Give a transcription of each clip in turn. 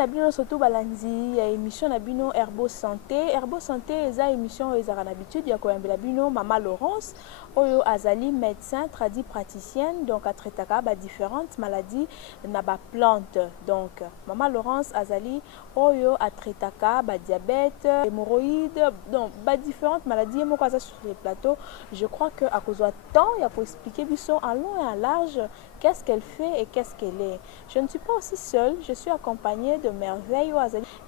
na bino surtout balandi ya émission na bino Herbo Santé. Herbo Santé eza émission ezaka na habitude ya koyambela bino Mama Laurence oyo azali médecin tradi praticienne donc atraitaka ba différentes maladies na ba plante. Donc Mama Laurence azali oyo atraitaka ba diabète, hémorroïdes, donc ba différentes maladies moko aza sur les plateaux. Je crois que à cause de temps il y a pour expliquer biso en long et en large qu'est-ce qu'elle fait et qu'est-ce qu'elle est. Je ne suis pas aussi seule, je suis accompagnée de merveilles.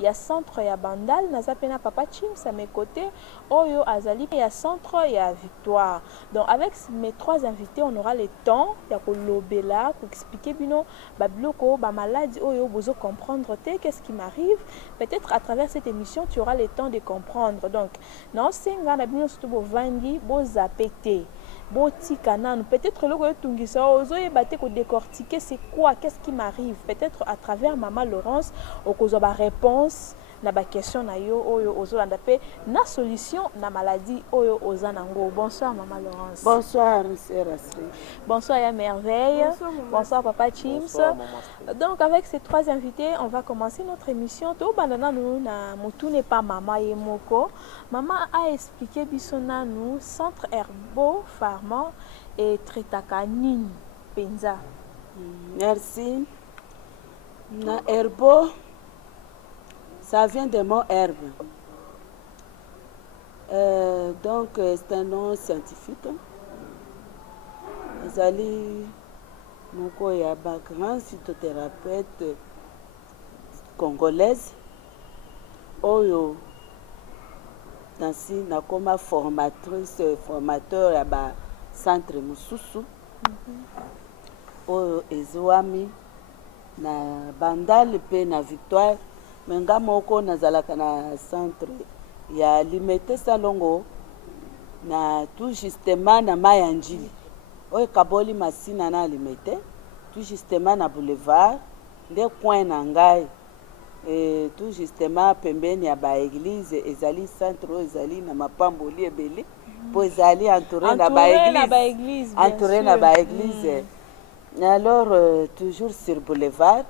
Il y a centre, il y a Bandal, Nazapena Papa Chims à mes côtés, Oyo Azali, il y a centre, il y a Victoire. Donc avec mes trois invités, on aura le temps, il y a Kolobela, pour expliquer bino, Babloko, ba maladie, Oyo, bozo comprendre qu'est-ce qui m'arrive. Peut-être à travers cette émission, tu auras le temps de comprendre. Donc, non, c'est un gars, surtout bo vangi, bo zapete. Peut-être le décortiquer c'est quoi, qu'est-ce qui m'arrive. Peut-être à travers Maman Laurence, au cause de la réponse na ba question na yo oyo ozolanda pe na solution na maladie oyo ozanango. Bonsoir Maman Laurence. Bonsoir Sœur Asri. Bonsoir ya Merveille. Bonsoir Papa Chims. Donc avec ces trois invités, on va commencer notre émission. To bandana nous na mutu n'est pas Mama Yemoko. Maman a expliqué bisona nous centre Herbo Pharma et traitaka nini penza. Merci. Na Herbo, ça vient de mon herbe. Donc, c'est un nom scientifique. Azali Moko ya grand cytothérapeute congolaise. Oyo Nancy nakoma formatrice, formateur ya ba centre Mususu. Oyo ezwami na Bandal pe na Victoire. Menga moko nazalaka na centre ya limité salongo na tout justement na Mayanjili oyo kaboli masina na limité tout justement na boulevard nde coin na ngai tout justement pembeni ya ba église ezali centre oyo ezali na mapamboli ebele po ezali entouré na ba église entouré na ba église. Alors toujours sur boulevard.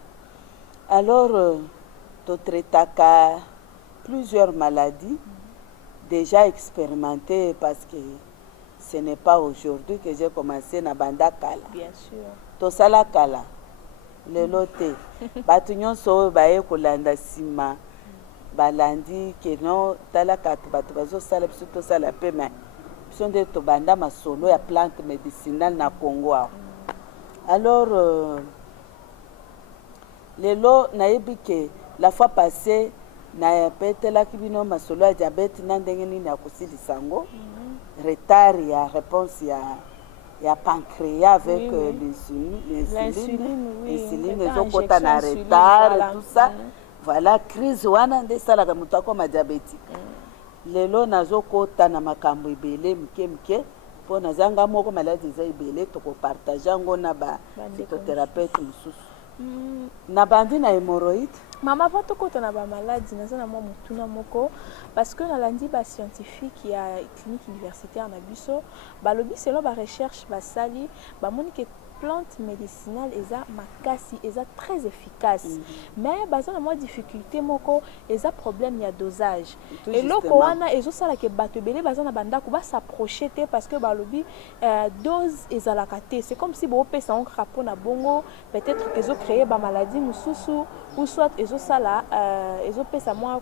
Alors to traitaka plusieurs maladies déjà expérimentées parce que ce n'est pas aujourd'hui que j'ai commencé na banda kala. Bien sûr. To sala kala. Le lote. Batu nyonso baye kolanda sima. Balandi que non talaka batu bazo sala biso to sala pe mais biso nde to banda masolo ya plante médicinale na Congo. Alors lelo nayebi ke la fois passée na petela kibino masolo ya diabète na ndenge nini ya kosilisa yango retard ya réponse ya pancréas avec l'insuline ezokota na retard tout ça voilà crise wana nde esalaka moto akoma diabétique. Lelo nazokota na makambo ebele mke mpo nazanga moko maladi eza ebele tokopartage yango na ba phytothérapeute mosusu. Na bandi na hémorroïde. Maman va te côté na ba maladie na zana moi mutuna moko parce que na landi ba scientifique ya clinique universitaire na biso ba lobi selon ba recherche ba sali ba moni que plante médicinale eza makasi eza très efficace mais bazana moi difficulté moko eza problème ya dosage et loko wana ezosala ke bato belé bazana bandako ba s'approcher te parce que ba lobi dose ezalaka te. C'est comme si bo pesa on crapo na bongo peut-être qu'ils ont créé ba maladie mususu ou soit ezosala ezopesa moi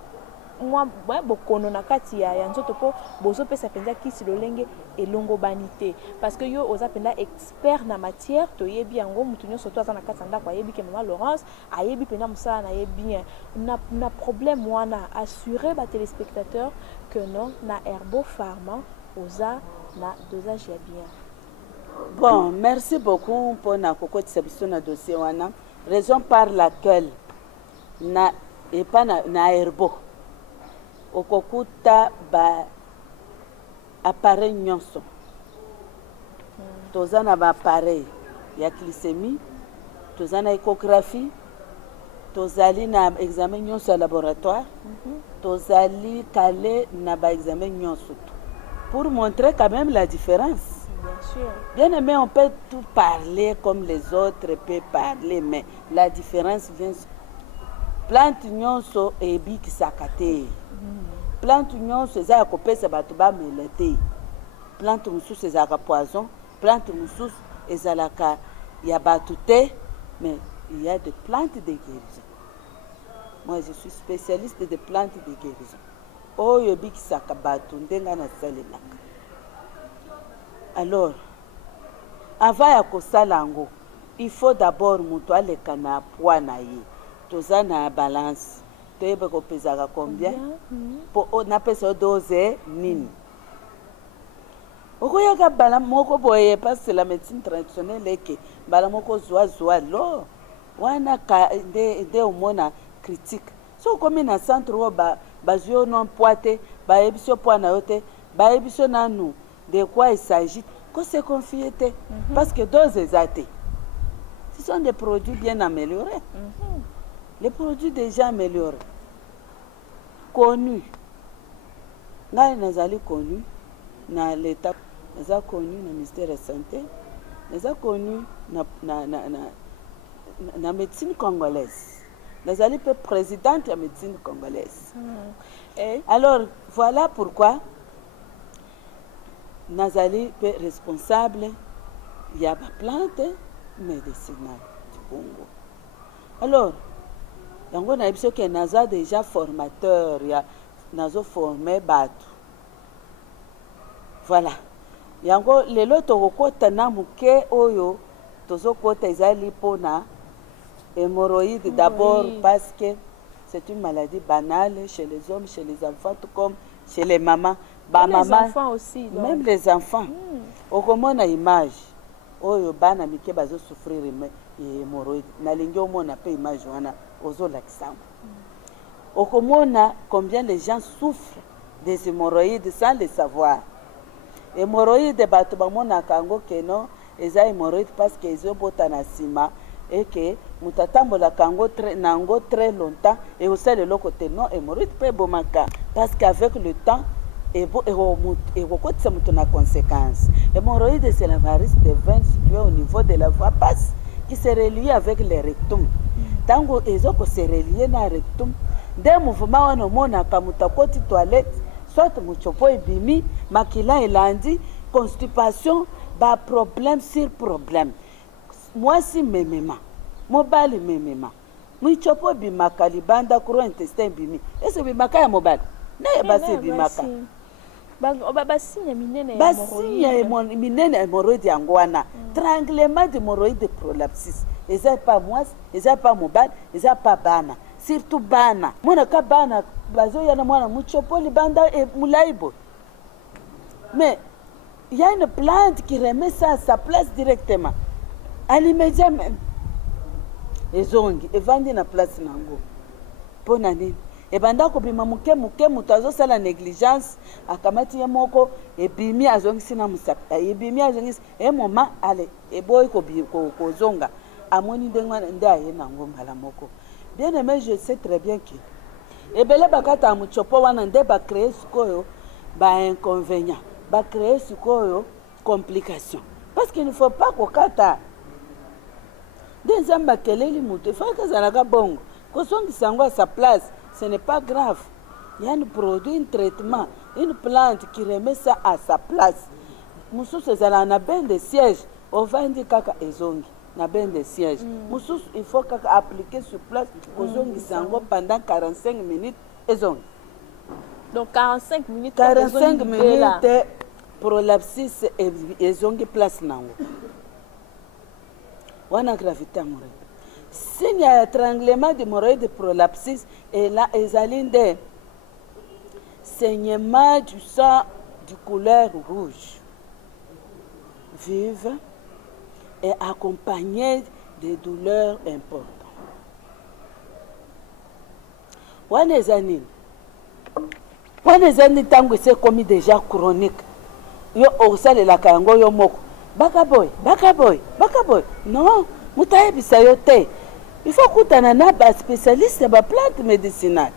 bokono na kati ya nzoto po bozo pesa penza kisi lolenge elongo banité parce que yo oza penda expert na matière to yebi yango mutu nyonso to aza na kati ndako ayebi ke Maman Laurence ayebi penda musala na yebi bien na problème wana assurer ba téléspectateurs que non na Herbo Pharma oza na dosage ya bien. Bon, merci beaucoup pour na kokotisa biso na dossier wana raison par laquelle na et pas na Herbo okokuta ba appareil nyonso toza na ba appareil ya glycémie toza na échographie tozali na examen nyonso ya laboratoire tozali calé na ba examen nyonso pour montrer quand même la différence. Bien sûr. Bien aimé, on peut tout parler comme les autres peuvent parler mais la différence vient plante nyonso ebikisaka te. Plante nyonso eza ya kopesa bato bamela te. Plante mosusu ezalaka poison, plante mosusu ezalaka ya bato te, mais il y a des plantes de guérison. Moi je suis spécialiste des plantes de guérison. Oyo ebikisaka bato ndenga nasalelaka. Alors avant ya kosala yango, il faut d'abord moto aleka na poids na ye. Toza na balance. Toyeba kopesaka combien? Po napesa dose nini? Okoyaka bala moko boye parce que la médecine traditionnelle eke bala moko zwa lo wana ka de omona critique. So komi na centre wo bazio non poite ba ebiso poids na yote ba ebiso nanu de quoi il s'agit. Qu'on se confie parce que dose exacte. Ce sont des produits bien améliorés. Les produits déjà améliorés. Connus. Ngai nazali connu na l'état, naza connu na ministère de la santé, naza connu na médecine congolaise. Nazali pe présidente de la médecine congolaise. Alors voilà pourquoi nazali pe responsable il y a des plantes médicinales du Congo. Alors yango na biso ke naza déjà formateur ya nazo formé bato. Voilà. Yango lelo tokokota na muke oyo tozokota ezali pona hémorroïde d'abord parce que c'est une maladie banale chez les hommes, chez les enfants, tout comme chez les mamans. Les enfants aussi. Donc. Même les enfants. Okomona image oyo bana mike bazo souffrir hémorroïde. Nalingi omona pe image wana ozo lakisama. Okomona combien les gens souffrent des hémorroïdes sans le savoir. Hémorroïde bato bamona kango keno eza hémorroïde parce que ils ont bota na sima et que mutatambola kango nango très longtemps et aussi le côté non hémorroïde peut bomaka parce qu'avec le temps et kokotisa mutu na conséquence. Hémorroïde c'est la varice de veine située au niveau de la voie basse qui se relie avec le rectum. Tango ezoko se relie na rectum de mouvement wana mona kamuta koti toilette soit muchopo ebimi makila elandi constipation ba problème sur problème. Moi si memema mobali memema muchopo bimaka libanda kuro intestin bimi ese bimaka ya mobali na basi bimaka basinya minene hémorroïde yango wana tranglement d'hémorroïde prolapsus eza pas moi eza pas mobali eza pas bana surtout bana mona ka bana bazo yana mwana muchopo libanda e mulaibo. Mais il y a une plante qui remet ça à sa place directement à l'immédiat même ezongi evandi na place nango pona nini ebanda kobima muke mutu azosala négligence akamati ye moko ebimi azongisi na musaka ebimi azongisi moma ale eboyi kozonga amoni nde aye nango mbala moko. Bien aimé, je sais très bien que ebele bakata muchopo wana nde bacrée sikoyo inconvénient bacrée sikoyo complication parce qu'il ne faut pas kokata nde nzambe akeleli mutu ifaa kazalaka bongo kozongisa yango à sa place. Ce n'est pas grave. Il y a un produit, un traitement, une plante qui remet ça à sa place. Moussous ezala na ben de siège. On va indiquer kaka ezongi na ben de siège. Moussous il faut kaka appliquer sur place kozongi sango pendant 45 minutes ezongi. Donc 45 minutes. 45 minutes prolapsus ezongi place nango. Wana gravité amore. S'il y a un étranglement d'hémorroïde prolapsus et là ezalinde saignement du sang de couleur rouge vive et accompagné de douleurs importantes. Wana ezanini tango c'est commis déjà chronique yo osalelaka yango yo moko bakaboy non mutayebisa yo te. Il faut kutana na ba spécialiste ba plante médicinale.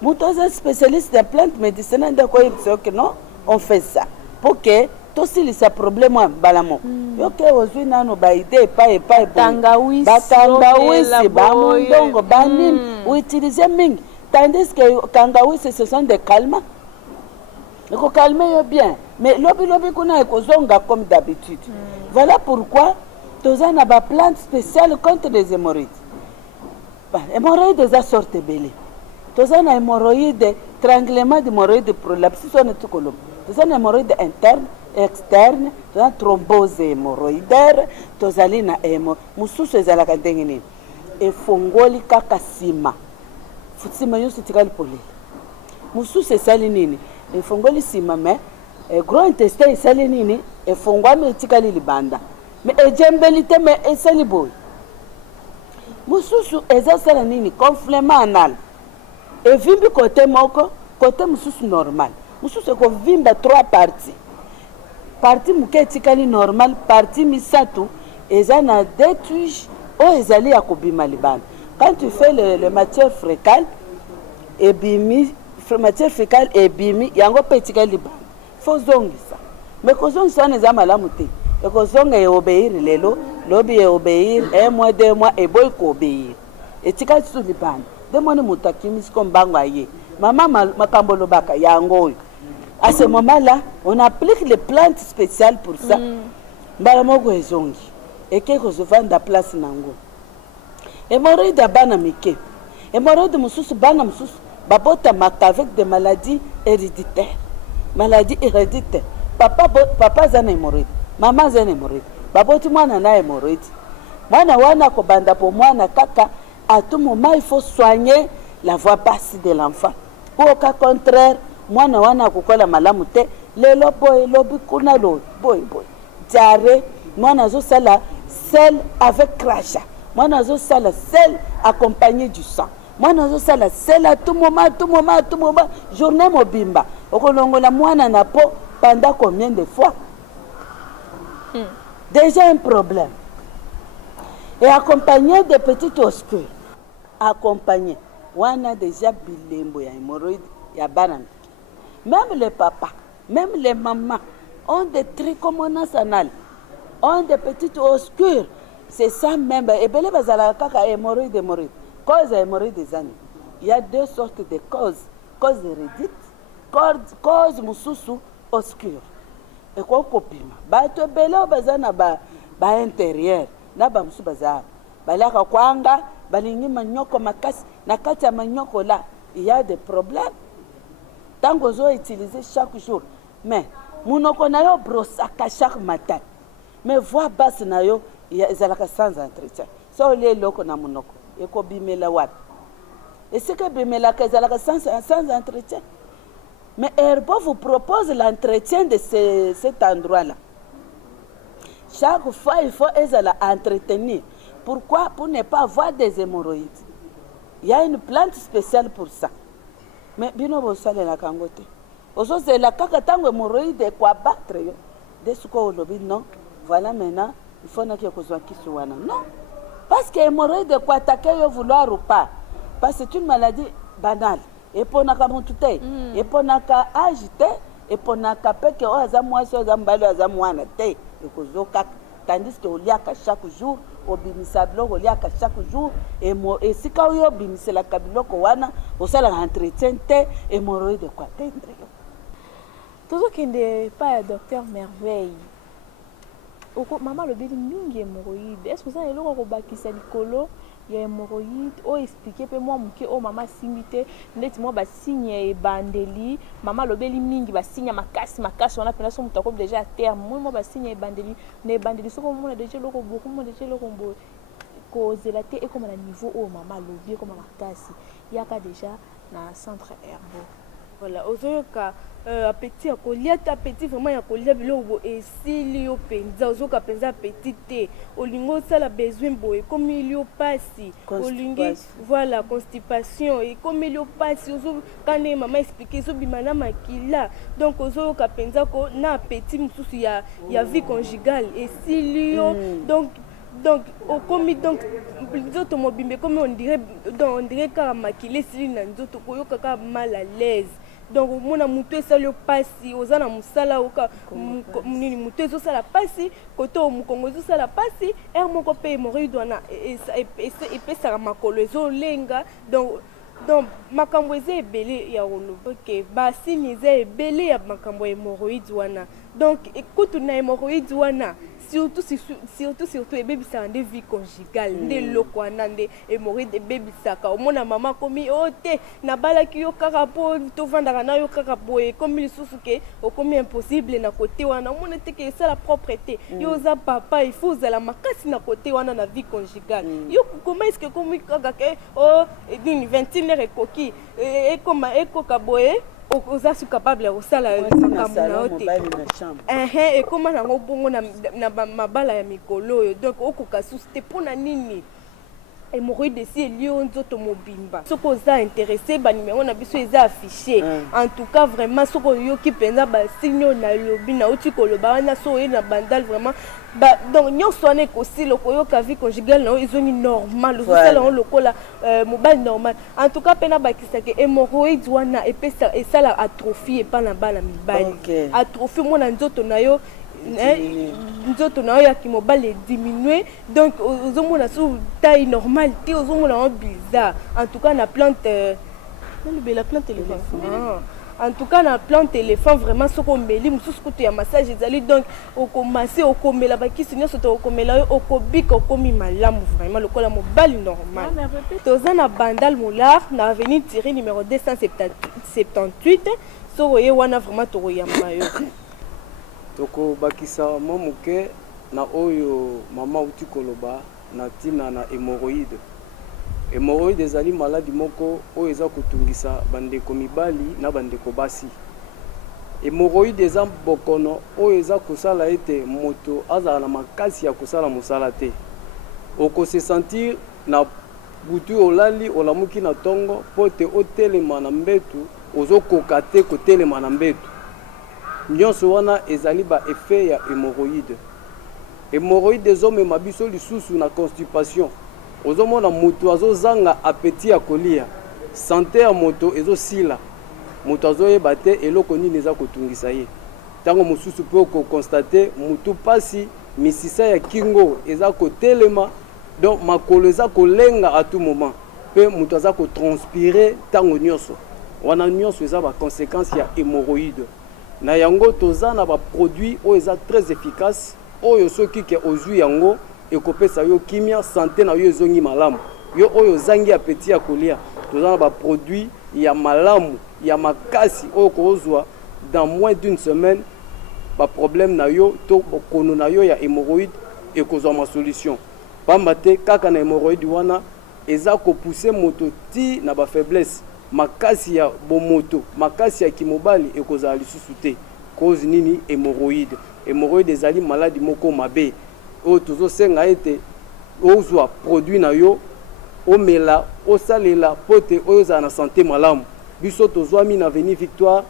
Mutoza spécialiste de plante médicinale de quoi il que non, on fait ça pour que tosilisa problème ya mbala moko yoke ozwi nano baide epai Tangawisi, batangawisi bamundongo banini utilise mingi tandis que kangawisi ce sont des calmants ekokalme yo bien mais lobi kuna ekozonga comme d'habitude voilà pourquoi toza na baplante spéciale contre les hémorroïdes hémorroïde eza sorte ebele toza na hémorroïde tranglement d'hémorroïde prolapse so na tukoloba toza na hémorroïde interne externe toza na thrombose hémorroïdaire tozali na mosusu ezalaka ndenge nini efongoli kaka nsima nyonso etikali polele mosusu esali nini efongoli nsima me gros intestin esali nini efongwami etikali libanda me ejembeli te me esali boye mosusu ezasala nini conflement anal evimbi kote moko kote mosusu normal mosusu ekovimba 3 parti moke etikali normal parti misato eza na détuge oyo ezali ya kobima libanda quand tu fais le matière fécale ebimi matière fécale ebimi yango mpe etikali libanda fo zongisa me kozongisa wana eza malamu te ekozonga eobéir lelo lobi eobéir 1 mois 2 mois eboyi koobéir etikali susu libanda nde moni moto akimisi ko mbango aye mama makambo lobaka yango oyo à ce moment là on applique les plantes spéciales pour ça mbala moko ezongi eke kozovanda place nango hémorroïde ya bana mike hémorroïde mosusu bana mosusu babotamaka avec des maladies héréditaires papa aza na hémorroïde mama aza na hémorroïde baboti mwana na hémorroïde mwana wana kobanda po mwana kaka à tout moment il faut soigner la voie basse de l'enfant ou au cas contraire mwana wana akokola malamu te lelo boye lobi kuna lo boye diarrhée mwana azosala sel avec crachat mwana azosala sel accompagné du sang mwana azosala sel à tout moment journée mobimba okolongola mwana na po pendant combien de fois déjà un problème et accompagné de petites oscures accompagné wana déjà bilembo ya hémorroïde ya bana même les papas même les mamans ont des trichomonas anales ont des petites oscures c'est ça même ebele bazala kaka hémorroïde cause hémorroïde ezani il y a 2 sortes de causes cause hérédite cause mosusu oscure ekokopima bato ebele oyo baza na ba intérieur na bamosusu baza baliaka kwanga balingi manyoko makasi na kati ya manyoko la il y a des problèmes tango ozo utiliser chaque jour mais munoko na yo brosaka chaque matin mais voix basse na yo ezalaka sans entretien so olie eloko na munoko ekobimela wapi esika ebimelaka ezalaka sans entretien mais Herbo vous propose l'entretien de cet endroit là chaque fois il faut ezala entretenir. Pourquoi? Pour ne pas avoir des hémorroïdes. Il y a une plante spéciale pour ça. Mais bino bosale la kangote. Ozo c'est la kaka tango hémorroïde quoi battre yo. De ce qu'on lobi non. Voilà maintenant, il faut que kozwa kisuwana. Non. Parce que hémorroïde quoi attaquer yo vouloir ou pas. Parce que c'est une maladie banale. Et pour naka montute, et pour naka agité, et pour naka peke o azamwa so azambalo azamwana te. Et kozo kaka tandis que oliaka chaque jour obimisa biloko oliaka chaque jour et sika oyo obimiselaka biloko wana osalaka entretien te hémorroïde kwa tendre yo tozokende pa ya docteur Merveille mama lobeli mingi hémorroïde est-ce que ça eloko kobakisa likolo ya hémorroïde o expliquer pe moi muke o mama simite ndeti moi basigne ebandeli mama lobeli mingi basigne makasi on a pena so mutako déjà à terme moi basigne ebandeli ne ebandeli soko mona déjà loko beaucoup mo déjà loko mbo ko zelate et comme na niveau o mama lobi comme makasi yaka déjà na centre Herbo voilà ozoyoka appétit akolia ta appétit vraiment ya kolia biloko esili yo penza ozoka penza appétit te olingo sala besoin boye comme il yo pasi olingi voilà constipation et comme il yo pasi ozo kane mama expliquer so bimana makila donc ozoka penza ko na appétit mususu ya vie conjugale esili yo donc au commis donc nzoto mobimbe comme on dirait kaka makila esili na nzoto koyoka kaka mal à l'aise donc mona mutu esali yo pasi oza na mosala oka nini mutu ezosala pasi kote mokongo ezosala pasi ere moko mpe hémorroïde wana epesaka makolo ezolenga donc makambo eza ebele ya koloba ke basini eza ebele ya makambo ya hémorroïde wana donc ekutu na hémorroïde wana surtout ebebisaka nde vie conjugale nde eloko wana nde hémorroïde ebebisaka omona mama komi o te nabalaki yo kaka mpo tovandaka na yo kaka boye ekomi lisusu ke okomi impossible na kote wana omona te ke esala propre te yo oza papa il faut ozala makasi na kote wana na vie conjugale yo koma eske ekomi kaka ke o nini 21 heure ekoki ekoka boye oza su capable ya kosala makambo na yo te ekoma nango bongo na mabala ya mikolo oyo donc okoka susu te mpona nini hémorroïde esi eli oyo nzoto mobimba soki oza intéressé banimero na biso eza affiché en tout cas vraiment soki oyoki mpenza basigne oyo nalobi nauti koloba wana so oye na bandal vraiment donc nyonso wana ekosila okoyoka vie conjugale na oyo ezongi normal ozosala yango lokola mobali normal en tout cas mpe na bakisaka hémorroïde wana esala atrophie epa na bana mibali atrophie mona nzoto na yo nzoto na yo ya kimobali ediminue donc ozomona so taille normale te ozomona yango bizarre en tout cas na plante éléphant en tout cas na plante éléphant vraiment soko omeli mosusu kutu ya massage ezali donc okomase okomela bakisi nyonso to okomela yo okobika okomi malamu vraiment lokola mobali normal toza na bandal molar na avenue Thierry numéro 278 soko oye wana vraiment tokoyamba yo tokobakisa mwa moke na oyo mama uti koloba na ntina na hémorroïde. Hémorroïde ezali maladi moko oyo eza kotungisa bandeko mibali na bandeko basi. Hémorroïde eza bokono oyo eza kosala ete moto azala na makasi ya kosala mosala te. Oko se sentir na butu olali olamuki na tongo pote otelema na mbetu ozokoka te kotelema na mbetu. Nyonso wana ezali ba effet ya hémorroïde. Hémorroïde ezomema biso lisusu na constipation. Ozomona moto azozanga appétit ya kolia. Santé ya moto ezosila. Moto azoyeba te eloko nini eza kotungisa ye. Tango mosusu pe ko constater motu pasi misisa ya kingo eza kotelema donc makolo eza kolenga à tout moment. Pe moto aza ko transpirer tango nyonso. Wana nyonso eza ba conséquences ya hémorroïde. Na yango toza na ba produit o eza très efficace oyo soki ke ozwi yango ekopesa yo kimia santé na yo ezongi malamu yo oyo zangi appétit ya kolia toza na ba produit ya malamu ya makasi oyo kozwa dans moins d'une semaine ba problème na yo to bokono na yo ya hémorroïde ekozwa ma solution pamba te kaka na hémorroïde wana eza ko pousser moto ti na ba faiblesse makasi ya bomoto makasi ya kimobali ekozala lisusu te cause nini hémorroïde. Hémorroïde ezali maladi moko mabe o tozo senga ete ozwa produit na yo omela osalela pote oza na santé malamu biso tozwa mi na avenue Victoire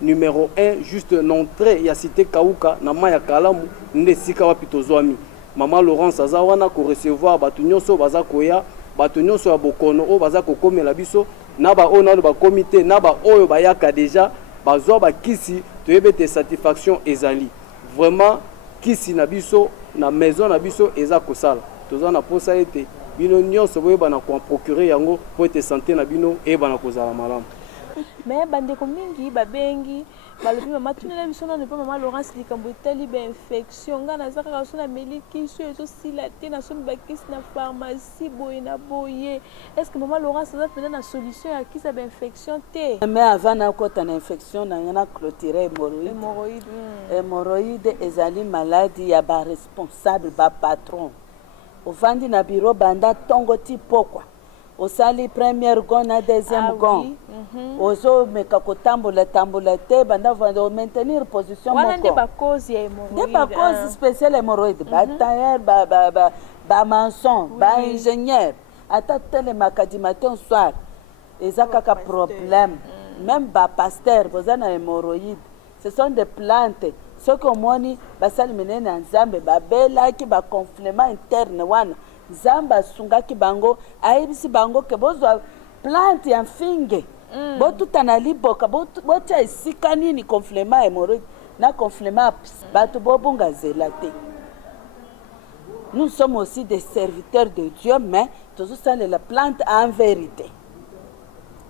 numéro 1 juste l'entrée ya cité Kauka na maya kalamu nde sika wapi tozwa mi mama Laurence aza wana ko recevoir batu nyonso baza koya batu nyonso ya bokono o baza kokomela biso na ba ona ba comité na ba oyo bayaka déjà bazwa ba kisi toyebete satisfaction ezali vraiment kisi na biso na maison na biso eza kosala toza na posa ete bino nyonso boyeba na ko procurer yango po ete santé na bino ebana kozala malamu. Mais bandeko mingi babengi balobi mama tunela biso na nepa mama Laurence likambo etali ba infection nga na zaka so na meliki so ezosila te na so bakisi na pharmacie boye na boye est-ce que mama Laurence aza pena na solution ya kisa ba infection te mais avant na kota na infection na ngana clôturer hémorroïde ezali maladie ya ba responsable ba patron ovandi na bureau banda tongo ti pokwa osali première gon na deuxième gon ozo meka kotambola te banda vanda maintenir position moko wana nde ba cause ya hémorroïde nde ba cause spéciale hémorroïde ba tailleur ba maçon ba ingénieur ata tele makadi matin soir eza kaka problème même ba pasteur boza na hémorroïde ce sont des plantes ce que moni basali menene na nzambe babelaki ba conflement interne wana nzambe asungaki bango ayebisi bango ke bozwa plante ya finge botuta na liboka botia esika nini conflement hémorroïde na conflement bato bobunga zela te. Nous sommes aussi des serviteurs de Dieu, mais tout ça la plante en vérité.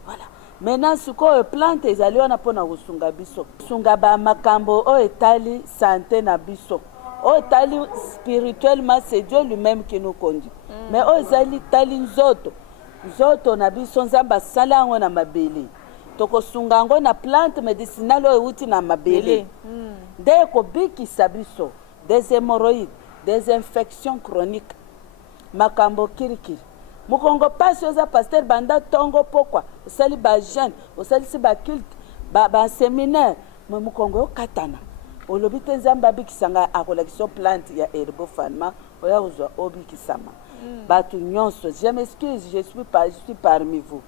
Voilà. Maintenant, ce qu'on plante, ils allaient on a pour na usunga biso. Sunga ba makambo o etali santé na biso. O etali spirituellement, c'est Dieu lui-même qui nous conduit. Mais o ezali tali nzoto. Nzoto na biso nzamba sala ngo na mabele. Toko sunga ngo na plante médicinale o uti na mabele. Dès ko biki sabiso des hémorroïdes, des infections chroniques. Makambo kirikiri. Mukongo passe aux pasteur banda tongo pourquoi? Osali ba jeune, osali si ba culte, ba séminaire, mais mukongo katana. Olobite nzamba bikisanga a collection plante ya herbo pharma, oya uzwa obi kisama. Batu nyonso, je m'excuse, je suis parmi vous.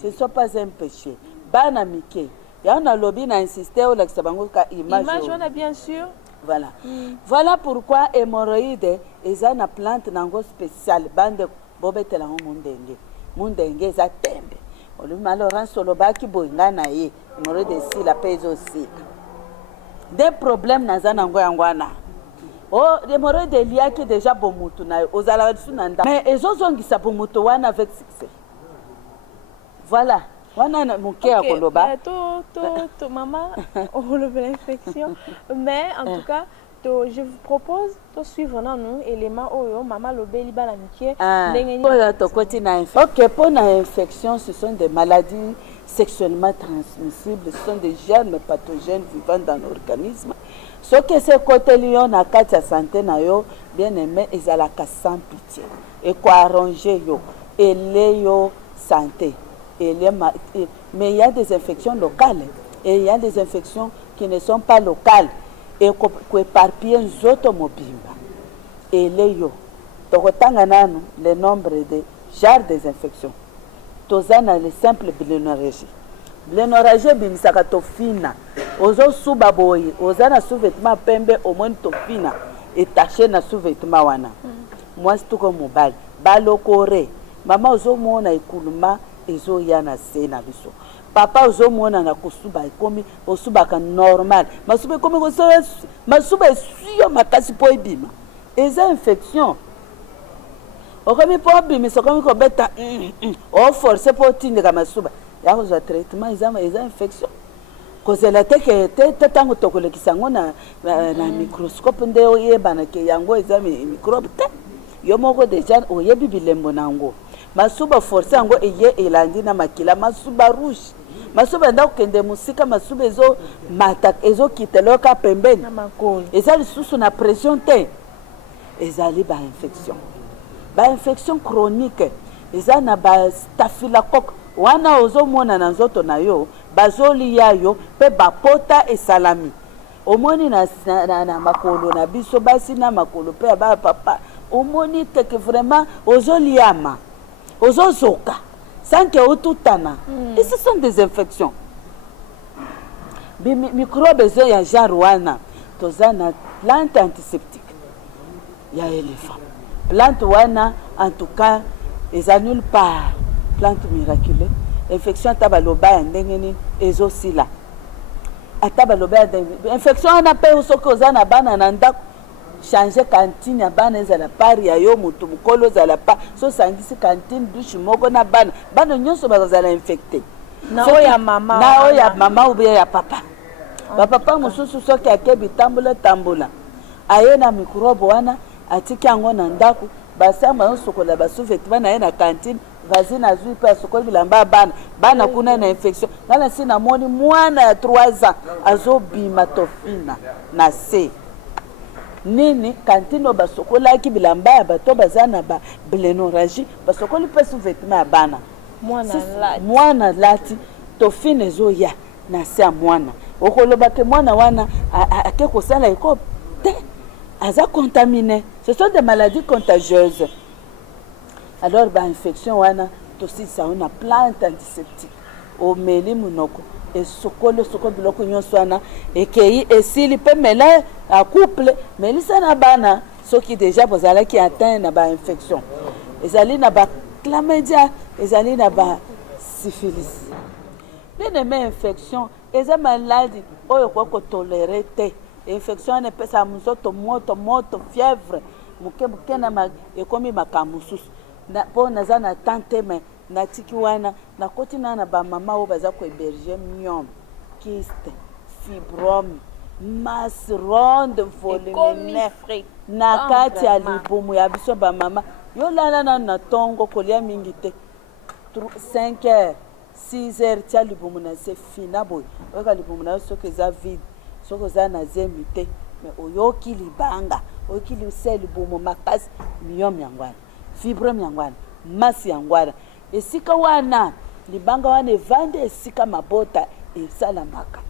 Ce ne sont pas un péché. Bana mike. Ya on a lobby na insister au lakisa bango ka image. Image on a bien sûr. Voilà. Voilà pourquoi hémorroïde eza na plante nango spéciale bande bobetela ngo mundenge za tembe. Olu malorance solo baki boinga na ye hémorroïde si la peso aussi. Des problèmes naza nango yangwana. Oh hémorroïde liaki déjà bomutu na ozala sunanda. Mais ezozongisa bomutu wana avec succès. Voilà. Wana muke ya koloba. To maman on le l'infection mais en tout cas je vous propose de suivre nous élément oyo maman lobeli bana mikie ndenge to koti na infection. OK, pour la infection ce sont des maladies sexuellement transmissibles, ce sont des germes pathogènes vivant dans l'organisme. Ce que c'est côté lion na kati ya santé na yo bien aimé ezalaka sans pitié et quoi arranger yo et les yo santé. Mais il y a des infections locales et il y a des infections qui ne sont pas locales et qui éparpillent zoto mobimba. Et les yo, le nombre de genres des infections. Tozana le simple blénorragie. Blénorragie bimisaka tofina. Ozo subaboyi, ozana sous-vêtement pembe au moins tofina et taché na sous-vêtement wana. Moi c'est tout comme mobile. Balokore. Maman ozo mona ikuluma ezo yana sena biso. Papa ozo mona na kosuba ikomi osubaka normal. Masuba komi kosa masuba suyo makasi po ebima. Eza infection. Okomi po ebima so komi ko beta o force po tindeka masuba. Ya ko za traitement eza infection. Kozela teke te tango tokolekisa ngo na microscope ndeo yebana ke yango eza microbe te. Yo moko deja oyebi bilembo nango. Masuba force yango eye elandi na makila masuba rouge. Masuba nda kende musika masuba ezo mata ezo kiteloka pembeni na makolo. Ezali susu na pression te. Ezali ba infection. Ba infection chronique. Eza na ba staphylocoque. Wana ozo mona na nzoto na yo, bazoli yayo pe bapota e salami. Omoni na makolo na biso basi na makolo pe ba papa. Omoni teke vraiment ozoli yama. Ozozoka sans que oututana. Et ce sont des infections. Microbes zo ya genre wana tozana plante antiseptique. Ya éléphant. Plante wana en tout cas ils annulent pas plante miraculeuse. Infection tabaloba ndengeni ezosila. Atabaloba infection on appelle soko ozana bana na ndako changer cantine ya bana ezala pari ya yo mutu mukolo zala pa so sangisi cantine douche moko na bana nyonso bazala infecté na oya mama ou bien ya papa papa mususu soki akebi tambola aye na microbe wana atiki yango na ndako basamba osokola basous-vêtements na ye na cantine vazi na zui pe asokoli bilamba bana kuna na infection ngala si na moni mwana ya 3 ans azobima tofina na se nini kantino basokolaki bilamba ya bato bazana ba blénorragie basokoli pe sous-vêtement ya bana mwana lati tofine zoya na se mwana okoloba ke mwana wana ake kosala eko te aza contaminé. Ce sont des maladies contagieuses. Alors ba infection wana tosi sa una plante antiseptique o meli munoko et sokolo biloko nyonso wana ekei esili pe mela a couple melisa na bana soki déjà bozala ki atteint na ba infection ezali na ba chlamydia ezali na ba syphilis bien aimé infection eza maladie oyo kwa toléré te infection ne pesa mzoto moto fièvre muke na ekomi makambo susu na po naza na tante me na tiki wana na koti na ba mama o baza ko héberger myome kyste fibrome masse ronde voluminaire na kati ya libumu ya biso ba mama yo lala na tongo kolia mingi te 5 heures 6 heures tia libumu na se fina boy oka libumu na soki za vide soki za na zemi te mais oyoki libanga oyoki lisel libumu makasi myome yangwana fibrome yangwana masse yangwana esika wana libanga wana evande esika mabota esalamaka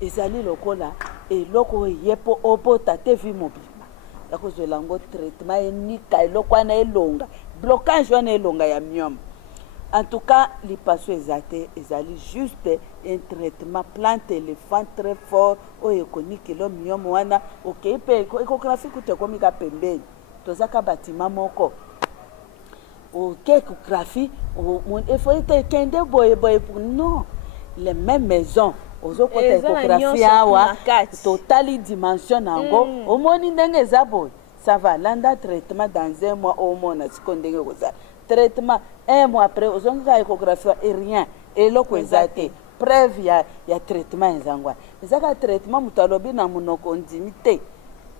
ezali lokola eloko yepo obota te vi mobima yakozwela yango traitement enika eloko wana elonga blocage wana elonga ya myome. En tout cas, les patients ezali juste un traitement plante éléphant très fort o ekoniki lo myome wana okay pe échographie kute komika pembeni tozaka batima moko OK échographie il faut être kende boye pour non les mêmes maisons ozo kota échographie awa totali dimension nango omoni ndenge eza boye ça va landa traitement dans un mois au moins na sikondenge koza traitement un mois après ozonga échographie et rien et loko ezate preuve ya traitement ezangwa ezaka traitement mutalobi na munoko ndimite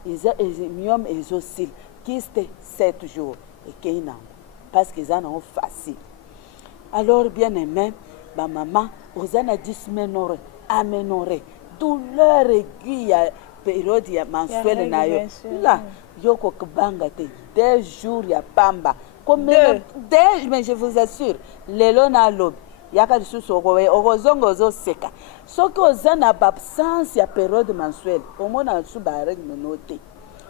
eza myome ezosil kyste 7 jours et keina parce que ça non facile. Alors bien aimé ba maman ozana dysménorrhée aménorrhée douleur aiguë période ya menstruelle na yo là yoko kubanga te 2 jours ya pamba comme mais je vous assure lelo na lobi yaka lisusu okozongo ozoseka soki oza na absence ya période menstruelle omona su ba règle noté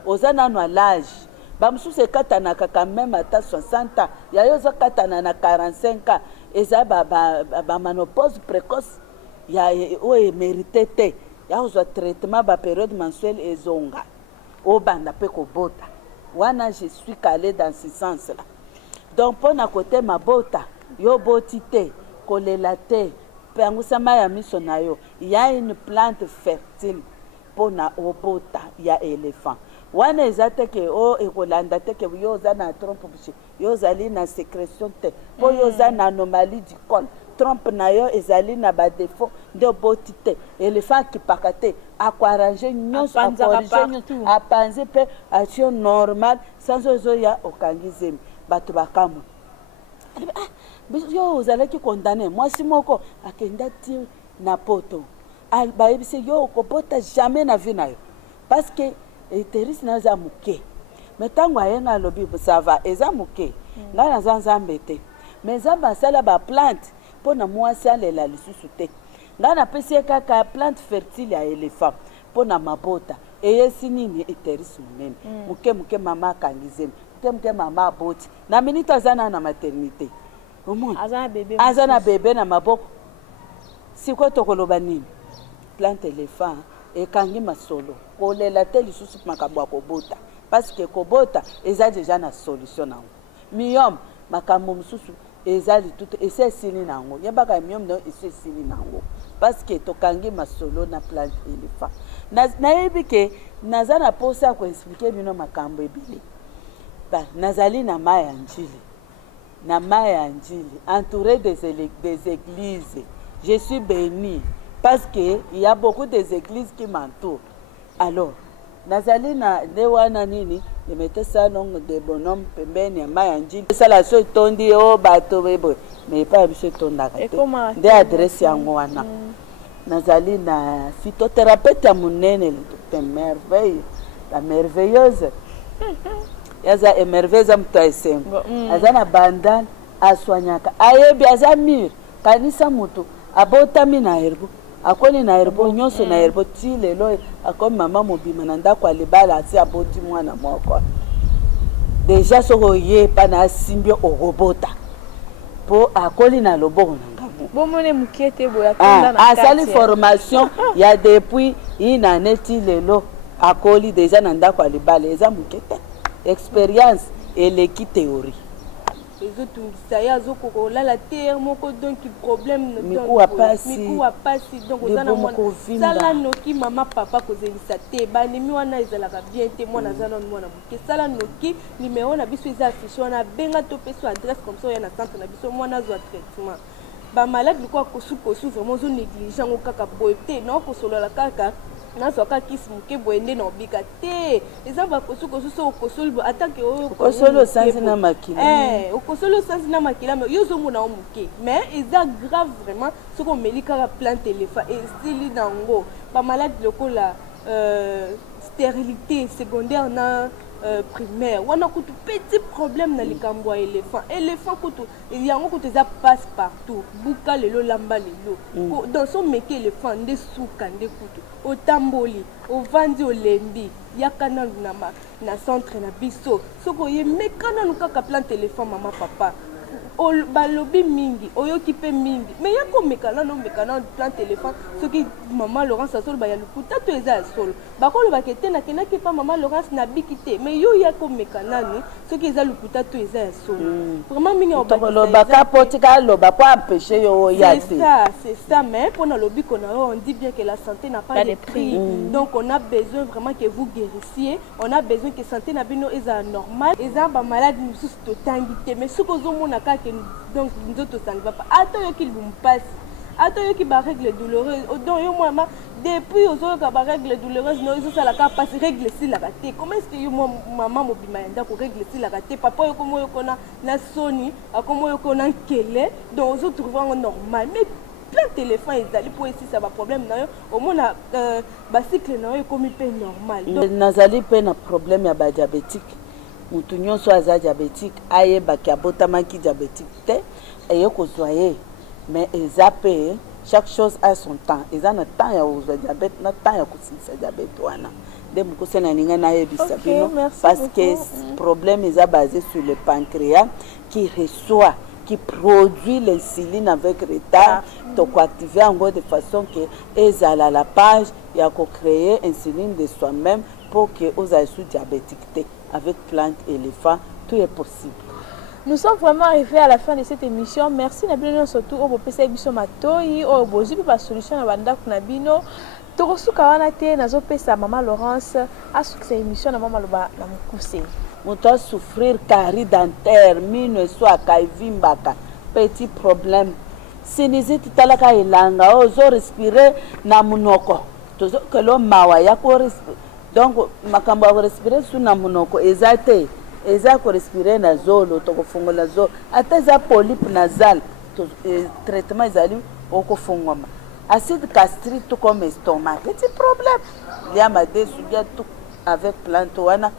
oza nano à l'âge bamosusu ekatanaka quand même ata 60 ans yayo ozokatana na 45 ans eza bamanopause précoce ya oyo emérité te yakozwa traitement bapériode menstruelle ezonga obanda mpe kobota wana je suis calé dans ce sens là. Donc mpona kote mabota yo boti te kolela te pangusama ya miso na yo ya une plante fertile mpona obota ya éléphant wana eza te ke o ekolanda te ke yo oza na trompe bouche yo ozali na sécrétion te po yo oza na anomalie du col trompe na yo ezali na badéfaut nde oboti te éléphant akipaka te akoarrange nyonso akorige nyonso apanzi mpe action normal sans ozoya okangi zemi bato bakamwa yo ozalaki condamné mwasi moko akenda ti na poto bayebisi yo okobota jamais na vie na yo parce que eterisi na eza moke me ntango ayenga alobi ça va eza moke ngai naza nzambe te me nzambe asala baplante mpo na mwasi alela lisusu te ngai napesi ye kaka plante fertile ya éléphant mpo na mabota eyesi nini eterisi monene moke mama akangi zemi moke mama aboti na minute aza na maternité omoni aza na bebe na maboko sikoyo tokoloba nini plante éléphant ekangi masolo kolela te lisusu makambo ya kobota parce que kobota eza deja na solution nango myome makambo mosusu eza litutu esi esili nango yebaka myome no esi esili nango parce que tokangi masolo na plante éléphant nayebi ke naza na posa ya koexplike bino makambo ebele nazali na mai ya njili entouré des églises je suis béni parce que il y a beaucoup des églises qui m'entourent alors nazali na nde wana nini emete salongo de bonhomme pembeni ya mai ya njili esala so etondi o bato beboye me epai ya biso etondaka te nde adresse yango wana nazali na phytothérapeute ya monene merveille la merveilleuse yaza emerveille moto ya esengo aza na bandane aswanyaka ayebi aza mire kanisa moto abotami na herbo akoni na herbo nyonso na herbo ti lelo akomi mama mobima na ndako ya libala asi aboti mwana moko deja soko oyepa na asimbi okobota mpo akoli na loboko na ngambo bomone moke te boya tonda na asali formation ya depuis une année ti lelo akoli deja na ndako ya libala eza moke te expérience eleki théorie ezotungisa ye azokolala te moko donc problème mikuwa pasi donc oza na mwana sala noki mama papa kozengisa te bandimi wana ezalaka bien te mwana aza nano mwana moke sala noki numéro na biso eza affiché wana benga to mpe so adresse comme ça oya na centre na biso mwana azwa traitement bamalade likoa kosu vraiment ozo néglige yango kaka boye te na okosolola kaka nazwaka kisi moke boye nde na obika te eza bakosu so okosoli bo atake okosoli osanzi na makila okosoli osanzi na makila me yo ozomona o moke mais eza grave vraiment soki omeli kaka plante elefa esili nango bamalade lokola stérilité secondaire na primaire wana kutu petit problème na likambo ya éléphant kutu yango kutu eza passe partout buka lelo lamba lelo dans son meke éléphant nde suka nde kutu otamboli ovandi olembi yaka nanu na centre na biso soko oyemeka nanu kaka plante éléphant mama papa balobi mingi oyoki mpe mingi mais ya komeka nano omeka nano plante éléphant soki mama Laurence asoloba ya lokuta to eza ya solo bakolobaka ete nakendaki mpa mama Laurence nabiki te mais yo ya komeka nano soki eza lokuta to eza ya solo vraiment mingi olobaka po tika aloba po empêche yo oya te c'est ça mais mpona lobiko na yo on dit bien que la santé n'a pas de prix donc on a besoin vraiment que vous guérissiez on a besoin que santé na bino eza normal eza bamaladi mosusu totangi te mais soki ozomona kaka donc nzoto ça ne va pas attends yo qu'il vous passe attends yo qui ba règle douloureuse donc yo moi depuis ozoyoka ba règle douloureuse no eso sala ka passe règle si la raté comment est-ce que yo maman mobima yanda ko règle si la raté papa yo komo yo kona na soni akomo yo kona nkele donc ozo trouver normal mais plein téléphone ezali po esi ça ba problème na yo au moins ba cycle na yo komi pe normal donc nazali pe na problème ya ba diabétique mutu nyonso aza diabétique ayebaki abotamaki diabétique te eyokozwa ye mais eza pe chaque chose a son temps eza na temps ya kozwa diabète na temps ya kosilisa diabète wana nde mokose na ninga nayebisa bino parce que problème eza basé sur le pancréas qui reçoit qui produit l'insuline avec retard donc activer yango de façon que ezala la page ya créer insuline de soi-même pour que ozala sous diabétique te avec plante éléphant tout est possible. Nous sommes vraiment arrivés à la fin de cette émission. Merci Nabino surtout au pesa biso matoi au bozi pour la solution na banda kuna bino. Torosuka wana te nazo pesa mama Laurence à cette émission na mama loba na mukuse. Moto souffrir carie dentaire, mine soit kaivimbaka, petit problème. Siniziti talaka ilanga ozo respirer na munoko. Tozo kelo mawa ya ko donc makambo ya respirer sous na munoko ezate eza ko respirer na zolo to kofungola zolo ata eza polype nasal to traitement ezali okofungoma acide gastrique tout comme estomac petit problème liama dessus bien tout avec plante wana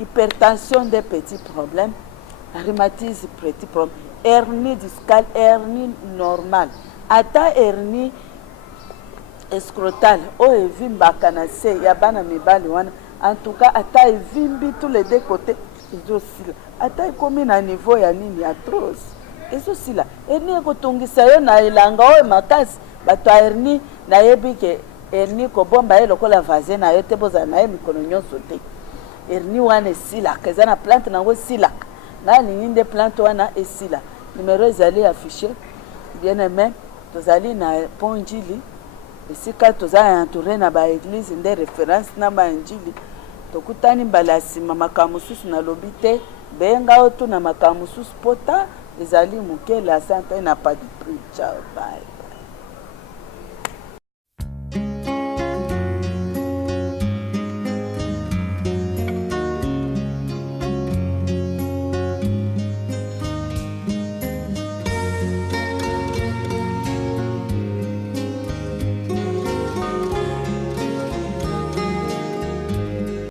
hypertension des petits problèmes rhumatisme petit problème hernie discale hernie normale ata hernie escrotal o evimbaka na se ya bana mibali wana en tout cas ata evimbi tous les deux côtés ezosila ata ekomi na niveau ya nini atroce ezosila hernie ekotungisa yo na elanga oyo makasi bato ya hernie nayebi ke hernie kobomba ye lokola vase na yo te bozala na ye mikono nyonso te hernie wana esilaka eza na plante nango esilaka nalingi nde plante wana esila numero ezali affiché bien aimé tozali na pont Njili esika toza entouré na ba église nde référence na ba njili tokutani mbala nsima makambo mosusu na lobi te benga oyo to na makambo mosusu pota ezali mokele asante na pas de prix ciao bye.